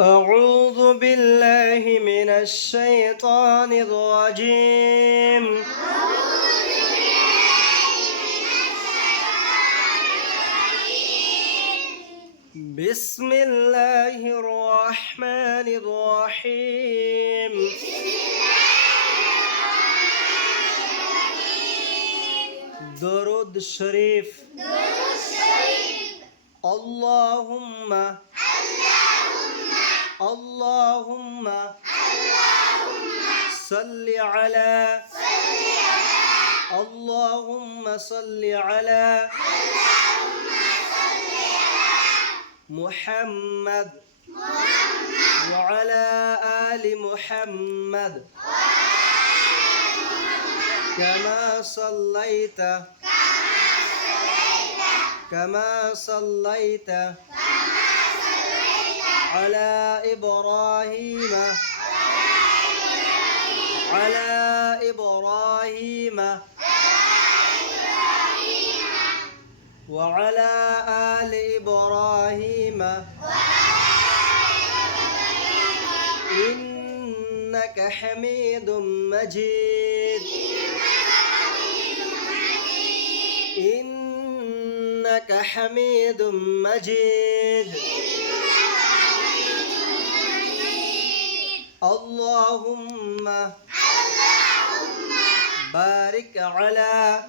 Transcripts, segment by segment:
أعوذ بالله من الشيطان الرجيم بسم الله الرحمن الرحيم درود شريف اللهم صل على اللهم صل على محمد وعلى آل محمد كما صليت على إبراهيم وعلى آل إبراهيم إنك حميد مجيد إنك حميد مجيد اللهم بارك على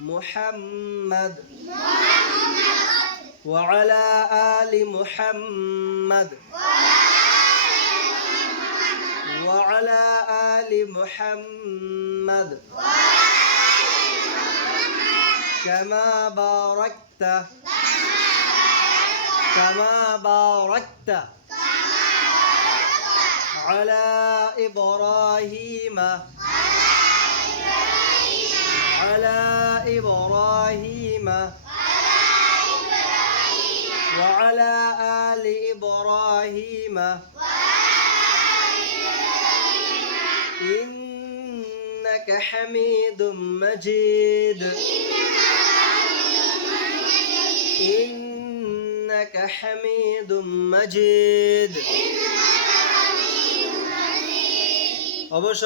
محمد وعلى آل محمد وعلى آل محمد كما باركت على إبراهيم وعلى آل إبراهيم إنك حميد مجيد إنك حميد مجيد অবশ্য